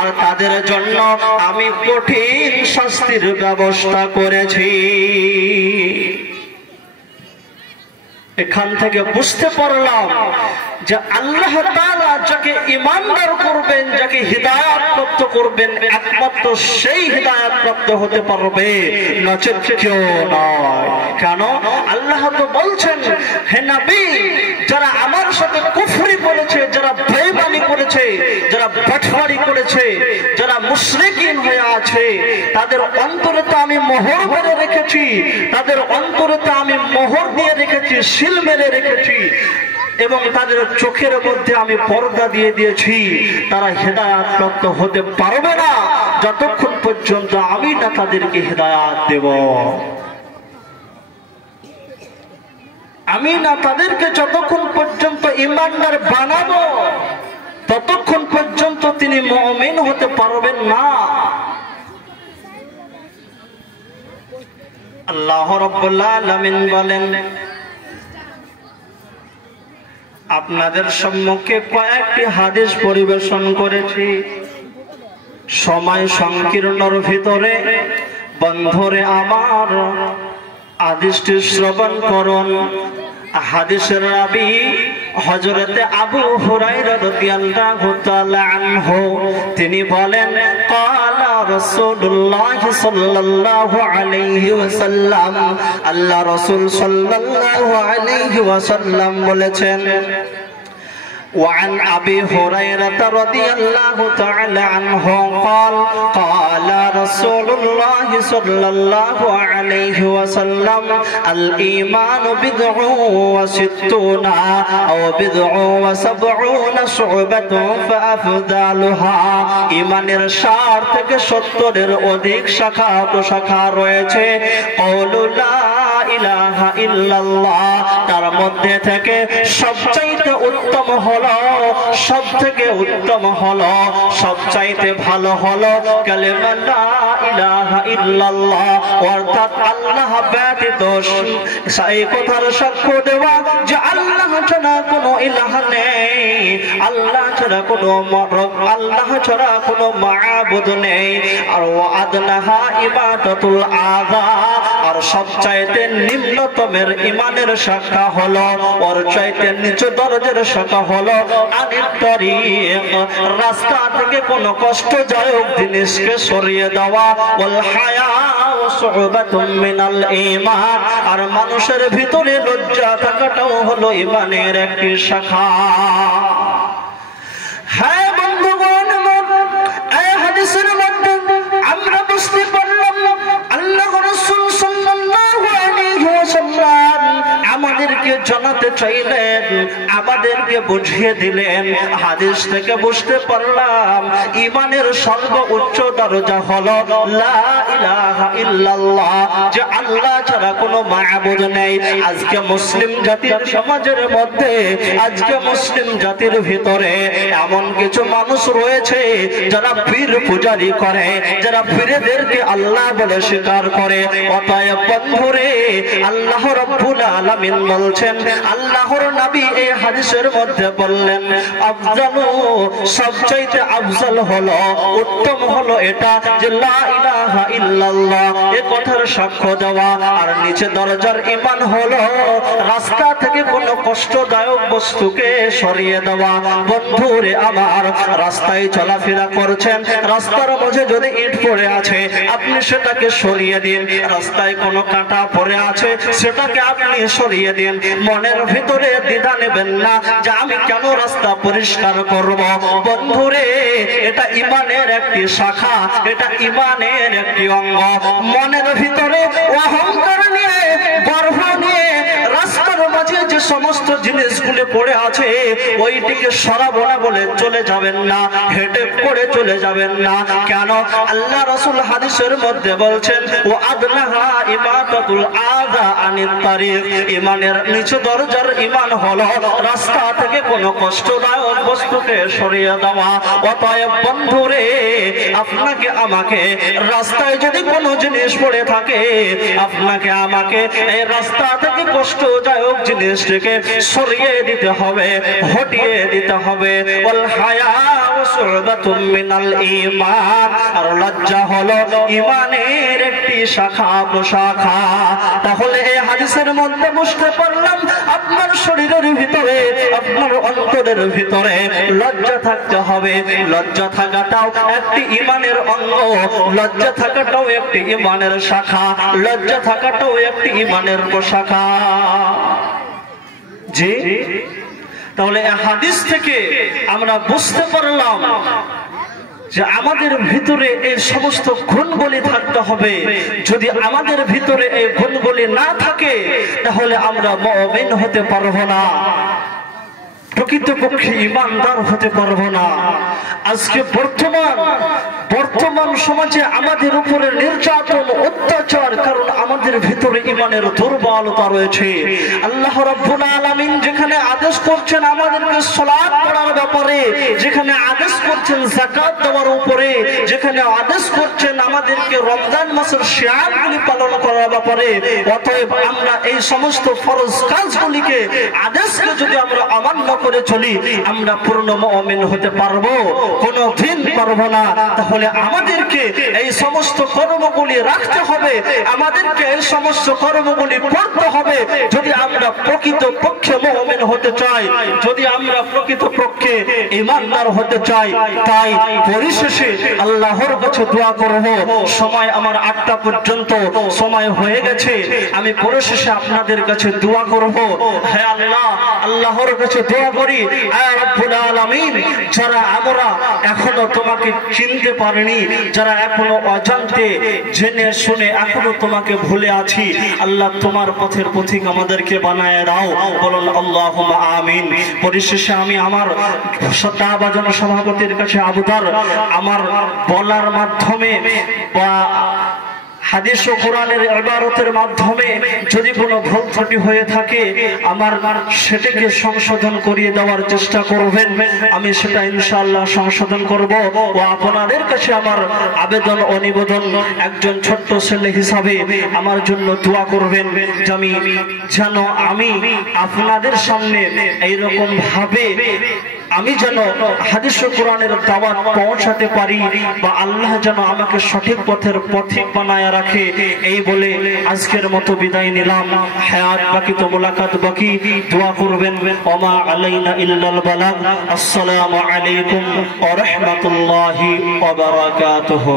আর তাদের জন্য আমি কঠিন শাস্তির ব্যবস্থা করেছি। এখান থেকে বুঝতে পারলাম যে আল্লাহ তাআলা যাকে ঈমানদার করবেন, যাকে হিদায়াত প্রাপ্ত করবেন, একমাত্র সেই হিদায়াত প্রাপ্ত হতে পারবে, নচেত কেউ নয়। কেন? আল্লাহ তো বলছেন, হে নবী, যারা আমার সাথে কুফরি করেছে, যারা বেঈমানি করেছে, যারা বাটপারি করেছে, যারা মুশরিকিন হয়ে আছে, তাদের অন্তরে তো আমি মোহর মেরে রেখেছি, তাদের অন্তরে তো আমি মোহর দিয়ে রেখেছি, সিল মেরে রেখেছি, এবং তাদের চোখের মধ্যে আমি পর্দা দিয়ে দিয়েছি। তারা হেদায়াত প্রাপ্ত হতে পারবে না যতক্ষণ পর্যন্ত আমি না তাদেরকে হেদায়াত দেব। আমি না তাদেরকে যতক্ষণ পর্যন্ত ঈমানদার বানাবো ততক্ষণ পর্যন্ত তিনি মুমিন হতে পারবেন না। আল্লাহ রাব্বুল আলামিন বলেন, আপনাদের সম্মুখে কয়েকটি হাদিস পরিবেশন করেছি, সময় সংকীর্ণর ভিতরে বন্ধুরে আমার হাদিসটি শ্রবণ করুন। হাদিসের রাবী হযরতে আবু হুরায়রা রাদিয়াল্লাহু তাআলা আনহু, তিনি বলেন, ক্বালা রাসূলুল্লাহ সাল্লাল্লাহু আলাইহি ওয়াসাল্লাম, আল্লাহ রাসূল সাল্লাল্লাহু আলাইহি ওয়াসাল্লাম বলেছেন, وعن أبي هريرة رضي الله تعالى عنه قال قال رسول الله صلى الله عليه وسلم الإيمان بضع وستون أو بضع وسبعون شعبة فأفضلها ঈমানের 60 থেকে 70 এর অধিক শাখা প্রশাখা রয়েছে। قول لا إله إلا الله, তার মধ্যে থেকে সবচাইতে উত্তম হলো, সব থেকে উত্তম হলো, সবচাইতে ভালো হলো কালেমা লা ইলাহা ইল্লাল্লাহ, অর্থাৎ আল্লাহ ব্যতীত এই কথার সাক্ষ্য দেওয়া যে আল্লাহ ছাড়া কোনো ইলাহ নেই, আল্লাহ ছাড়া কোনো রব, আল্লাহ ছাড়া কোনো মাবুদ নেই। আর ওয়াদনাহা ইবাদাতুল আযা, আর সবচাইতে নিম্নতমের ঈমানের শাখা হলো, ওর চাইতে নিচু দরজার শাখা হলো আনিত তরিক, রাস্তা থেকে কোনো কষ্টদায়ক জিনিসকে সরিয়ে দেওয়া। ওয়াল হায়া শুবাতুম মিনাল ঈমান, আর মানুষের ভিতরে লজ্জা থাকাটাও হলো ঈমানের একটি শাখা। হ্যাঁ বন্ধুগণ, এই হাদিসের মধ্যে আমরা বুঝতে পারলাম আল্লাহ রাসূল সাল্লাল্লাহু আলাইহি ওয়াসাল্লাম আমাদেরকে জানাতে চাইলেন, আমাদেরকে বুঝিয়ে দিলেন। হাদিস থেকে বুঝতে পারলাম ঈমানের সর্বোচ্চ দরজা হলো লা ইলাহা ইল্লাল্লাহ, যে আল্লাহ ছাড়া কোনো মাবুদ নেই। আজকে মুসলিম জাতির সমাজের মধ্যে, আজকে মুসলিম জাতির ভিতরে এমন কিছু মানুষ রয়েছে যারা পীর পূজারি করে, যারা পীরদেরকে আল্লাহ বলে স্বীকার করে। অতএব বন্ধুরে, আল্লাহ রাব্বুল আলামিন বলছেন, আল্লাহর নবী এই হাদিসের মধ্যে বললেন, আফজালু, সবচাইতে আফজাল হলো, উত্তম হলো এটা যে লা ইলাহা ইল্লাল্লাহ, এই কথার সাক্ষ্য দেওয়া। আর নিচে দরজার ঈমান হলো রাস্তা থেকে কোনো কষ্টদায়ক বস্তুকে সরিয়ে দেওয়া। বন্ধুরে আমার, রাস্তায় চলাফেরা করছেন, রাস্তার মাঝে যদি ইট পড়ে আছে আপনি সেটাকে সরিয়ে দিন, রাস্তায় কোনো কাঁটা পড়ে আছে সেটাকে আপনি সরিয়ে দিন। মনের ভিতরে দ্বিধা নেবেন না যে আমি কেন রাস্তা পরিষ্কার করব। বন্ধুরে, এটা ঈমানের একটি শাখা, এটা ঈমানের একটি অঙ্গ। মনের ভিতরে অহংকার নিয়ে, গর্ব নিয়ে রাস্তার মাঝে যে সমস্ত জিনিসগুলো পড়ে আছে ওইটিকে সরাবো না বলে চলে যাবেন না, হেঁটে পড়ে চলে যাবেন না। কেন? আল্লাহ রাসূল হাদিসের মধ্যে বলছেন, ও আদনাহা ইবাদাতুল আযা আনিত তারিক, ঈমানের নিচু দরজার ঈমান হলো রাস্তা থেকে কোনো কষ্টদায়ক বস্তুকে সরিয়ে দেওয়া। অতএব বন্ধুরে, আপনাকে আমাকে রাস্তায় যদি কোনো জিনিস পড়ে থাকে, আপনাকে আমাকে এই রাস্তা থেকে কষ্টদায়ক জিনিস জিনিসটাকে সরিয়ে দিতে হবে, হটিয়ে দিতে হবে। ওয়াল হায়াউ শুবাতুম মিনাল ঈমান, আর লজ্জা হলো ঈমানের একটি শাখা প্রশাখা। তাহলে এই হাদিসের মধ্যে বুঝতে পারলাম আপনার শরীরের ভিতরে, আপনার অন্তরের ভিতরে লজ্জা থাকতে হবে। লজ্জা থাকাটাও একটি ঈমানের অঙ্গ, লজ্জা থাকাটাও একটি ঈমানের শাখা, লজ্জা থাকাটাও একটি ঈমানের শাখা। জি, তাহলে এই হাদিস থেকে আমরা বুঝতে পারলাম যে আমাদের ভিতরে এই সমস্ত গুণগুলি থাকতে হবে। যদি আমাদের ভিতরে এই গুণগুলি না থাকে তাহলে আমরা মুমিন হতে পারবো না, প্রকৃতপক্ষে ঈমানদার হতে পারবো না। আজকে বর্তমান সমাজে আমাদের উপরে নির্যাতন, অত্যাচার, কারণ আমাদের ভিতরে ঈমানের দুর্বলতা রয়েছে। আল্লাহ রাব্বুল আলামিন যেখানে আদেশ করছেন আমাদেরকে সালাত পড়ার ব্যাপারে, যেখানে আদেশ করছেন যাকাত দেওয়ার উপরে, যেখানে আদেশ করছেন আমাদেরকে রমজান মাসের সিয়ামগুলি পালন করার ব্যাপারে, অতএব আমরা এই সমস্ত ফরজ কাজগুলিকে, আদেশকে যদি আমরা অমান্য করে চলি আমরা পূর্ণ মুমিন হতে পারবো? কোনদিন পারবো না। তাহলে আমাদেরকে এই সমস্ত কর্মগুলি রাখতে হবে, আমাদেরকে এই সমস্ত কর্মগুলি করতে হবে যদি আমরা প্রকৃতপক্ষে মুমিন হতে চাই, যদি আমরা প্রকৃতপক্ষে ঈমানদার হতে চাই। তাই পরিশেষে আল্লাহর কাছে দোয়া করব। সময় আমার 8টা পর্যন্ত সময় হয়ে গেছে। আমি পরিশেষে আপনাদের কাছে দোয়া করব। হে আল্লাহ, আল্লাহর কাছে দোয়া করি, আয় রব্বুল আলামিন, যারা আমরা এখনো তোমাকে চিনতে পারিনি, যারা এখনো অজান্তে জেনে শুনে এখনো তোমাকে ভুলে আছি, আল্লাহ তোমার পথের পথিক আমাদেরকে বানায় দাও। বলুন আল্লাহুম্মা আমিন। পরিশেষে আমি আমার শ্রদ্ধাভাজন সভাপতির কাছে আবদার, আমার বলার মাধ্যমে বা হাদিস ও কোরআনের ইবারতের মাধ্যমে যদি কোনো ভুল ত্রুটি হয়ে থাকে আমার সেটাকে সংশোধন করিয়ে দেওয়ার চেষ্টা করবেন। আমি সেটা ইনশাআল্লাহ সংশোধন করব। ও আপনাদের কাছে আমার আবেদন ও নিবেদন, একজন ছোট্ট ছেলে হিসাবে আমার জন্য দোয়া করবেন যেন আমি আপনাদের সামনে এইরকম ভাবে আমি যেন হাদিস ও কোরআনের দাওয়াত পৌঁছাতে পারি, বা আল্লাহ যেন আমাকে সঠিক পথের পথিক বানায় রাখে। এই বলে আজকের মতো বিদায় নিলাম। হায়াত বাকি তো মুলাকাত বাকি। দোয়া করবেন। ওমা আলাইনা ইল্লাল বালাগ। আসসালামু আলাইকুম ওয়া রাহমাতুল্লাহি ওয়া বারাকাতুহু।